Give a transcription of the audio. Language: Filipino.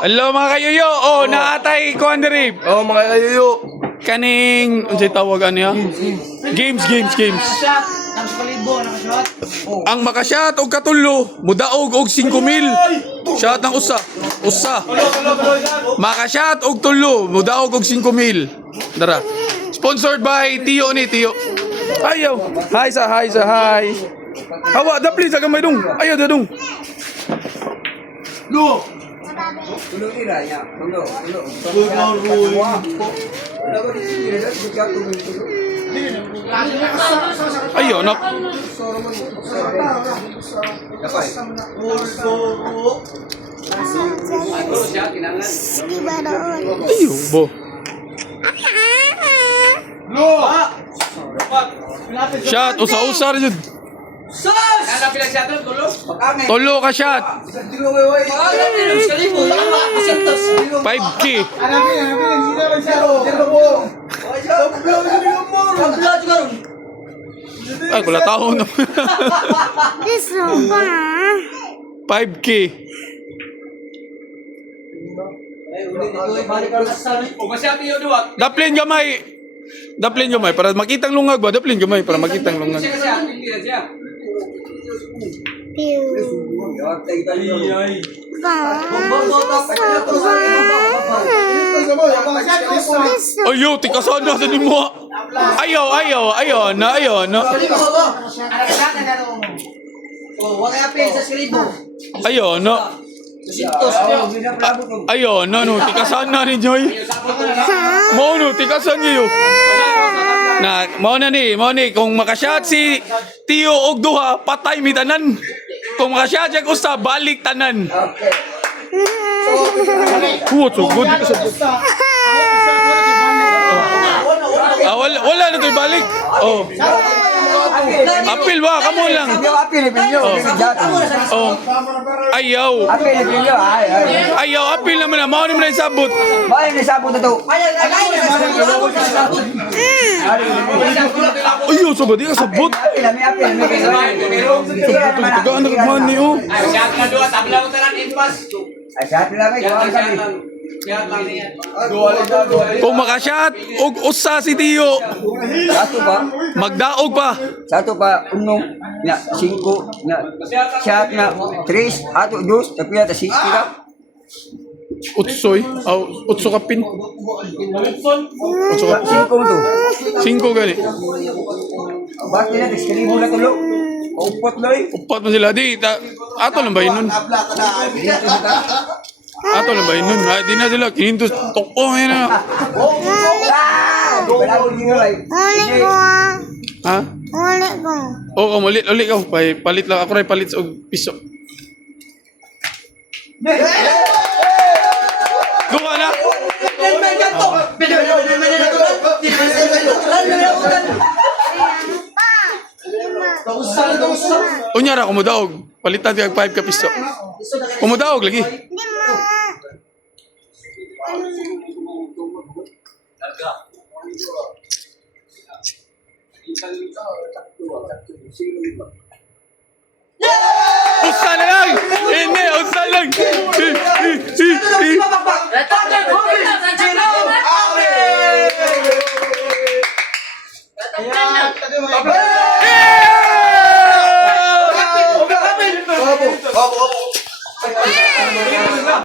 Hello mga kayuyo. Naatay ko diri. Mga kayuyo. Kaning unsay tawag ano ya? Games. Ang makashot og katulo, mudaog og 5,000. Shot ng usa. Makashot og tulo, mudaog og 5,000. Dara. Sponsored by Tio. Ayaw. Hi. Hawa, dapli sa gamay dong. Ayaw dadong. Ayaw, nak. Ayaw, bo. Shot, usa rin yun. Tulo ka shot. 5K. Ay, kula tao na. 5K. Daplin gamay para makitang lungag ba? Daplin gamay para makitang lungag. Ayo, tikasan na sa nimo. Ayaw na. Ayaw na, no, tikasan na ni Joy. Mo no, tikasan niyo. Na, mo ni, kung makashot si Tio og duha, patay mi tanan. Kung makashot siya usa, balik tanan. So good ka sa. Wala na to'y balik. Apil ba? Kamo lang. Ayaw, apil naman na. Mao naman na isabot. Ayaw, sabi di ka sabot. Tagaan na kagman niyo. Kung makashot og usa si Tio, magdaog pa. Satu pa, unong, na 5, na shot na 3, ato 2, tapi atas 6 kira. Utsoy, utso kapin. 5 tu. 5 gani. Bakit na, 10,000 na tulo. Upot loy. Upat mo sila di. Ato lang ba yun nun? Ato lang ba yun nun? Ay, di na sila. 500 toko yun na. Ha? Oo, ulit ka. Palit lang. Ako rin palit sa piso. Duka na? Unyara, kumudaog. Palitan kag 5 ka piso. Kumudaog lagi. Usa na lang! Hindi, usa lang!